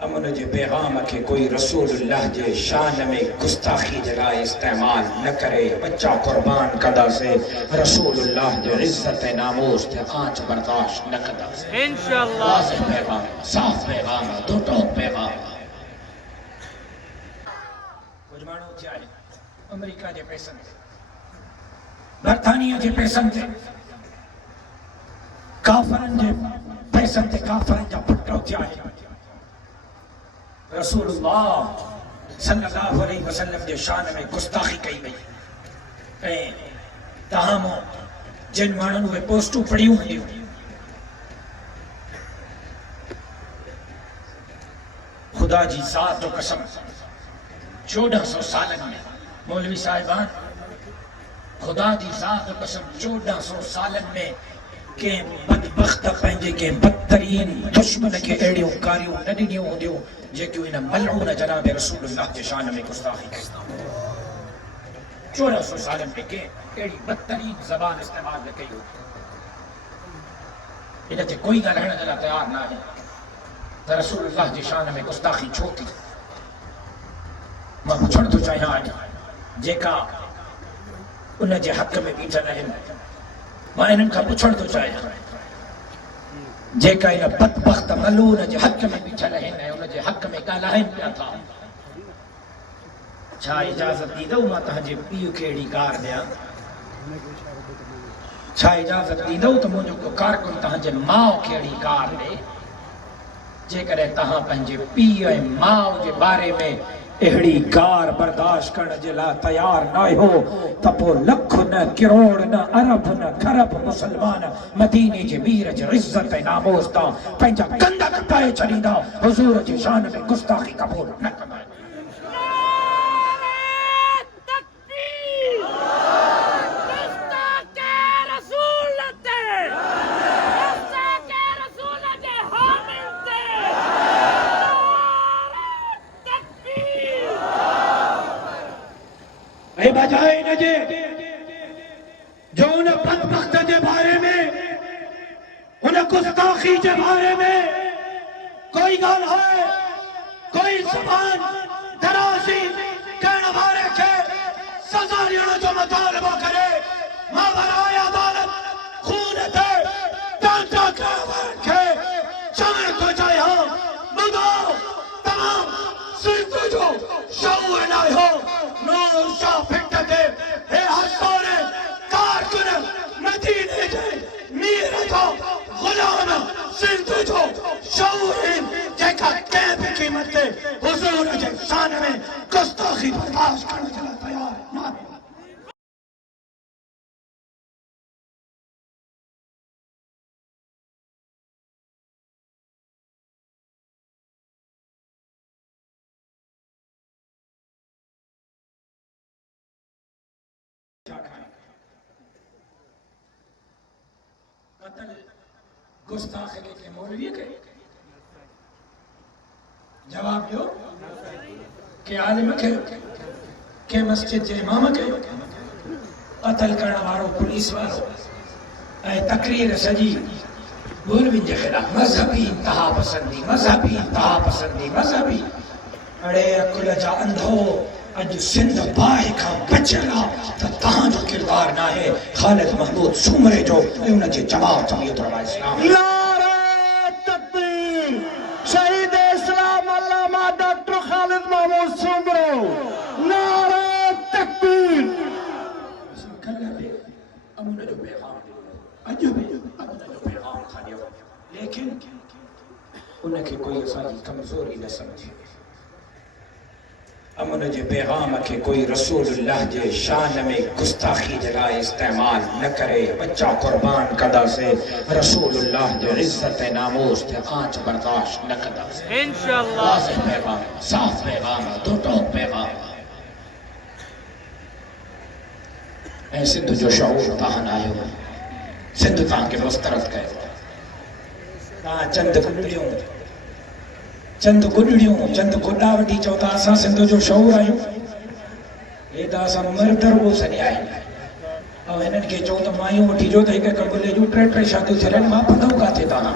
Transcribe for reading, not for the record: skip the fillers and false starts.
امن جے پیغام کے کوئی رسول اللہ جے شان میں گستاخی جلائے استعمال نہ کرے بچہ قربان کدا سے رسول اللہ جو عزت ناموس تے آنچ برداشت نہ کدا سے انشاءاللہ واضح پیغام صاف پیغام دو ٹوک پیغام کچھ مانو چاہے امریکہ جے پیسن تھے برطانیہ جے پیسن تھے کافرن جے پیسن تھے کافرن جا پٹو چاہے رسول اللہ صلی اللہ علیہ وسلم جے شان میں گستاخی کئی گئی تاہم جن مانن ہوئے پوسٹوں پڑھیوں ہوں خدا جی ذات و قسم 1400 سالن میں مولوی صاحبان خدا جی ذات و قسم 1400 سالن میں کہ بدبخت پہنجے کے بدترین دشمن کے ایڑیوں کاریوں نڈینیوں ہوں دیوں جے کیوں انہیں ملعون جناب رسول اللہ کے شان میں گستاخی کرتا 1400 سالن میں کہ ایڑی بدترین زبان استعمال میں کئی ہوتی انہیں تے کوئی نہ رہنا جنا تیار نہ ہے تو رسول اللہ کے شان میں گستاخی چھوٹی میں پچھڑ تو چاہیے آج جے کا انہیں جے حق میں بیٹھا رہے میں انہیں کا پچھڑ تو چاہیے جے کا انہیں بدبخت ملعون جے حق میں بیٹھا رہے انہیں جے حق میں کالا ہے کیا تھا چھا اجازت دی دو ماں تہاں جے پیو کیڑی کار دیا چھا اجازت دی دو تو مجھو کو کار کن تہاں جے ماں کیڑی کار دے جے کرے تہاں پہنجے پیو ماں جے بارے میں اہڑی کار برداشت کرنے جلا تیار نہ ہو تپو لکھ نہ کروڑ نہ عرب نہ خرب مسلمان مدینے جے میر جے عزت ناموستا پہنجا گندہ کٹائے چلی دا حضور جے شان میں گستاخی قبول نہ کرائے اے بجائے نجے جو انہیں بدبخت جے بارے میں انہیں گستاخی جے بارے میں کوئی گال ہے کوئی زبان درازی کہنا بارے کے سزا لینا جو مطالبہ کرے مابرائے عدالت خون دے ڈانٹا کے چمن کو جائے ہاں بداؤ تمام سنتو جو شعور نہ ہو نور شاہ پھٹ کے اے حسونے کارکن مدینے جے میر جو غلام سنتو جو شعورین جے کا کیب قیمت دے حضور جے شان میں گستاخی برداشت کرنے چلا تیار نہ قتل گستاخ کے مولوی کے جواب دو کہ عالم کے کہ مسجد جے امام کے قتل کرنا وارو پولیس وارو اے تقریر سجی مولوی جے خلاف مذہبی انتہا پسندی مذہبی انتہا پسندی مذہبی اڑے اکل جا اندھو اج سندھ باہی کا بچلا تا تہاں جو کردار نہ ہے خالد محمود سومرے جو انہیں جے جماعت جمعیت علماء اسلام نعرہ تکبیر شہید اسلام علامہ ڈاکٹر خالد محمود سومرے نعرہ تکبیر کلہ بے امن جو پیغام اجو بے امن جو پیغام تھا دیو لیکن انہیں کے کوئی اساں کمزوری نہ سمجھے امن جے پیغام کے کوئی رسول اللہ جے شان میں گستاخی جلائے استعمال نہ کرے بچہ قربان کدا سے رسول اللہ جو عزت ناموس تے آنچ برداشت نہ کدا سے انشاءاللہ واضح پیغام صاف پیغام دو ٹوک پیغام اے سندھ جو شعور تاہن آئے ہو سندھ تاہن کے مسترد کہے تاہن چند گنڈیوں چند گنڈیوں چند گنڈا وڈی چوتا اساں سندھ جو شعور آئیوں یہ تا اساں مردر وہ سنی آئیں اور انہن کے چوتا مائیوں وٹھی جو تا ایک قبلے جو ٹریٹ شادیوں تھرن ماں پتاؤں کا تھے تاہاں